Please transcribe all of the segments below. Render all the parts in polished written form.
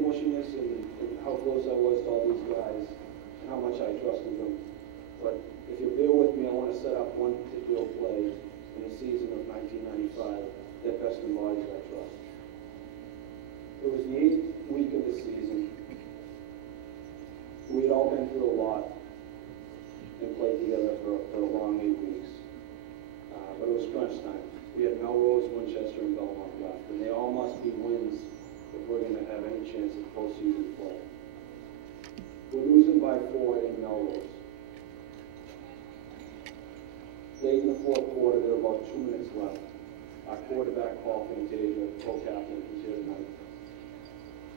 mushiness and how close I was to all these guys and how much I trusted them. But if you bear with me, I want to set up one particular play in the season of 1995 that best embodies that trust. It was the 8th week of the season. We had all been through a lot and played together for a long 8 weeks. But it was crunch time. We had Melrose, Winchester, and Belmont left, and they all must be wins if we're going to have any chance of postseason play. We're losing by 4 in Melrose. Late in the fourth quarter, there were about 2 minutes left. Our quarterback, Paul Fantasia, co-captain, who's here tonight,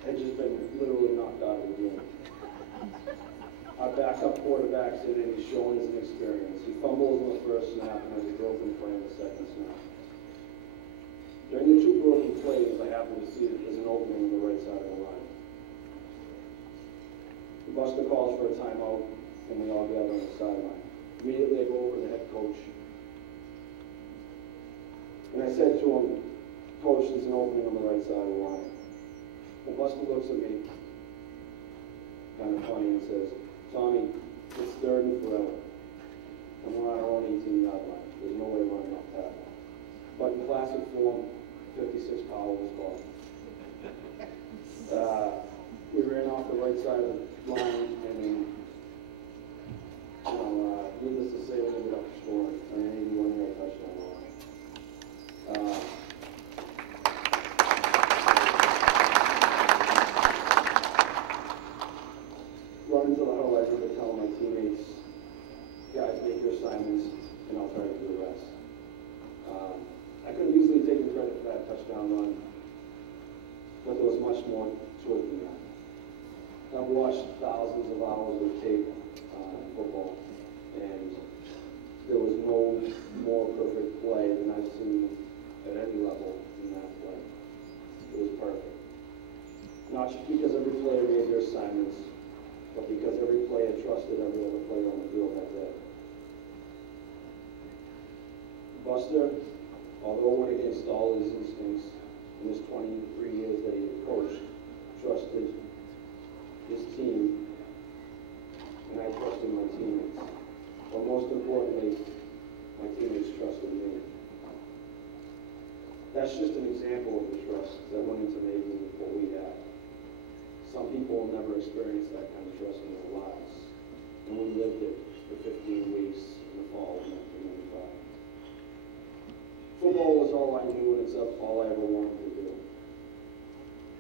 had just been literally knocked out of the game. Our backup quarterback's in and he's showing his inexperience. He fumbles in the first snap and has a broken play in the second snap. During the 2 broken plays, I happen to see that there's an opening on the right side of the line. The Buster calls for a timeout, and we all gather on the sideline. Immediately, I go over to the head coach. And I said to him, Coach, there's an opening on the right side of the line. And Buster looks at me, kind of funny, and says, Tommy, it's 3rd and forever. And we're on our own 18-yard line. There's no way running off that. But in classic form, 56 Powell was called. We ran off the right side of the line, and needless to say, we ended up scoring an 81-yard touchdown run. Run into the huddle, I remember telling my teammates, guys, make your assignments, and I'll try to do the rest. I could have easily taken credit for that touchdown run, but there was much more to it than that. I've watched thousands of hours of tape in football, and there was no more perfect play than I've seen at any level in that play. It was perfect. Not just because every player made their assignments, but because every player trusted every other player on the field that day. Buster, although went against all his instincts in his 23 years that he had coached, trusted his team, and I trusted my teammates. But most importantly, my teammates trusted me. That's just an example of the trust that went into making what we had. Some people will never experience that kind of trust in their lives, and we lived it for 15 weeks in the fall of 1995. Football was all I knew, and it's all I ever wanted to do.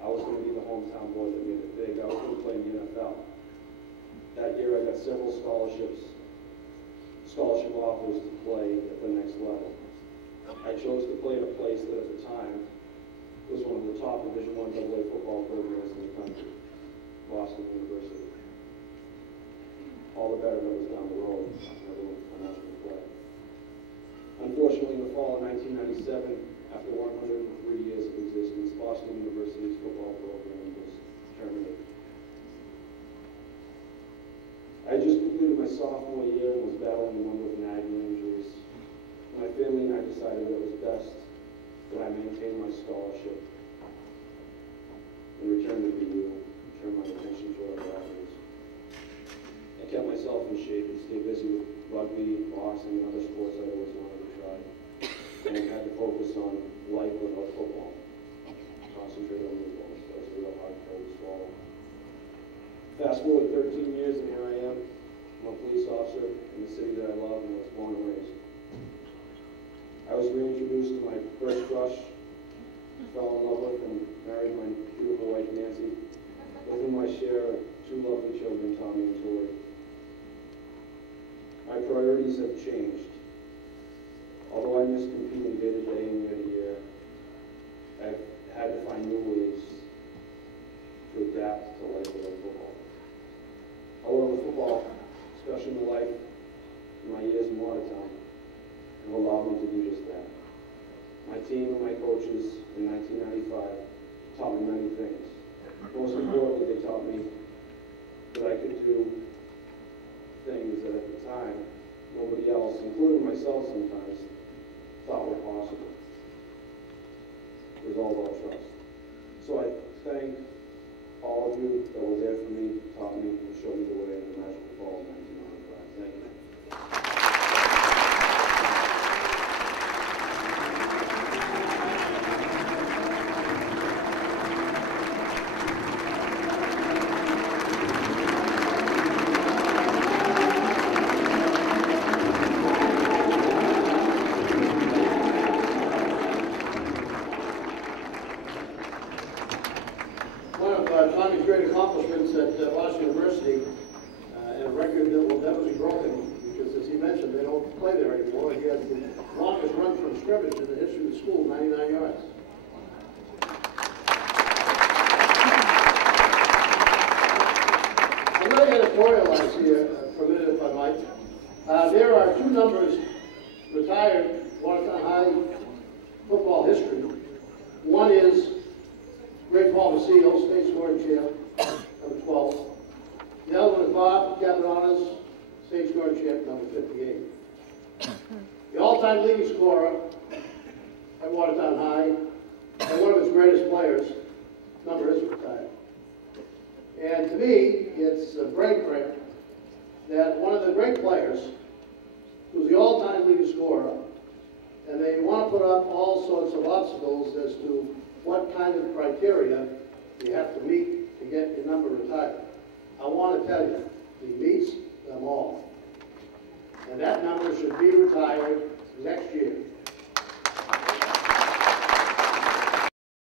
I was going to be the hometown boy that made it big. I was going to play in the NFL. That year, I got several scholarship offers to play at the next level. I chose to play at a place that at the time was one of the top Division I AA football programs in the country, Boston University. All the better that was down the road, when I was going to play. Unfortunately, in the fall of 1997, after 103 years of existence, Boston University's football program was terminated. I just completed my sophomore year and was battling a number of nagging injuries. My family and I decided it was best that I maintain my scholarship and return to BU and turn my attention to other avenues. I kept myself in shape and stayed busy with rugby, boxing, and other sports I always wanted to try. And I had to focus on life without football. Concentrate on football. So that's a real hard pill to swallow. Fast forward 13 years and here I am. I'm a police officer in the city that I love and was born and raised. I was reintroduced to my first crush, fell in love with and married my beautiful wife Nancy, with whom I share 2 lovely children, Tommy and Tori. My priorities have changed. Although I miss competing day to day and year to year, I've had to find new ways to adapt to life without football. However, football, especially my life in my years in Watertown, have allowed me to do just that. My team and my coaches in 1995 taught me many things. Most importantly, they taught me that I could do things that at the time nobody else, including myself sometimes, thought were possible. It was all about trust. So I thank all of you that were there for me, taught me, and showed me the way in the Magical Fall of 1995. Thank you. Tommy's great accomplishments at Washington University, and a record that will never be broken, because as he mentioned, they don't play there anymore. He has the longest run from scrimmage in the history of the school, 99 yards. I'm going to editorialize here for a minute, if I might. There are two numbers retired Watertown High football history. One is Great Paul Vasile, state scoring champ, number 12. The other one is Bob Capanonis, state scoring champ, number 58. The all-time leading scorer at Watertown High, and one of its greatest players, number is retired. And to me, it's a brain cramp that one of the great players, who's the all-time leading scorer, and they want to put up all sorts of obstacles as to what kind of criteria you have to meet to get your number retired. I want to tell you, he meets them all. And that number should be retired next year.